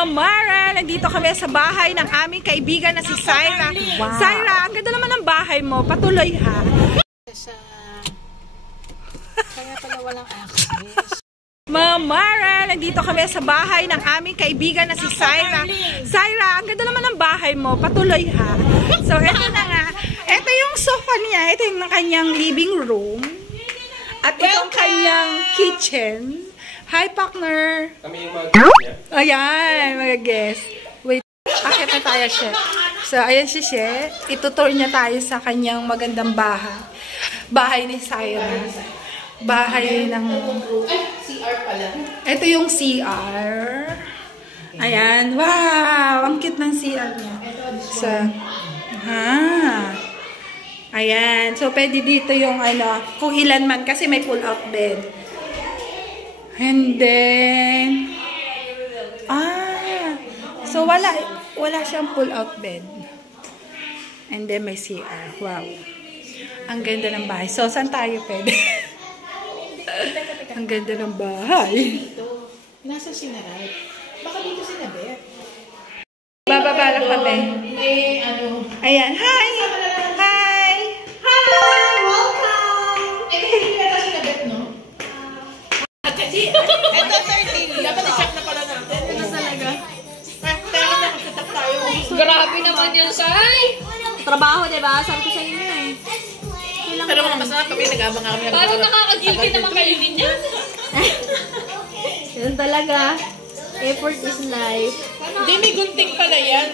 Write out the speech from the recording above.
Mamara, nandito kami sa bahay ng aming kaibigan na si Syra. Wow. Syra, ang ganda naman ng bahay mo. Patuloy ha. Kaya pala walang access. Mamara, nandito kami sa bahay ng aming kaibigan na si Syra. Syra, ang ganda naman ng bahay mo. Patuloy ha. So, eto na nga. Eto yung sofa niya. Ito yung kanyang living room. At itong kanyang kitchen. Hi, partner! Kami yung mga guest niya. Ayan, mga guest. Wait, akit na tayo siya. So, ayan si She. Itutour niya tayo sa kanyang magandang bahay. Bahay ni Syra. Bahay ng... CR pala. Ito yung CR. Ayan. Wow! Ang cute ng CR niya. So, ayan. So, pwede dito yung ano, kung ilan man kasi may pull-out bed. And then, so wala siyang pull-out bed. And then may CR. Wow. Ang ganda ng bahay. So, saan tayo pwede? Ang ganda ng bahay. Nasa sinaray. Baka dito sinabi. Bababa lang kami. May ano. Ayan. Hi! Hi! Hi! Welcome! Hindi na sinabit, no? Ito 13. Dapat i-check na pala natin. Ito talaga. Pero nakasitak tayo. Grabe naman yun, Sai! Trabaho, diba? Sabi ko sa inyo eh. Pero mga masarap kami, nag-abang kami. Paano nakaka-guilty naman kayo niyan? Yan talaga. Effort is life. Hindi, may gunting pala yan.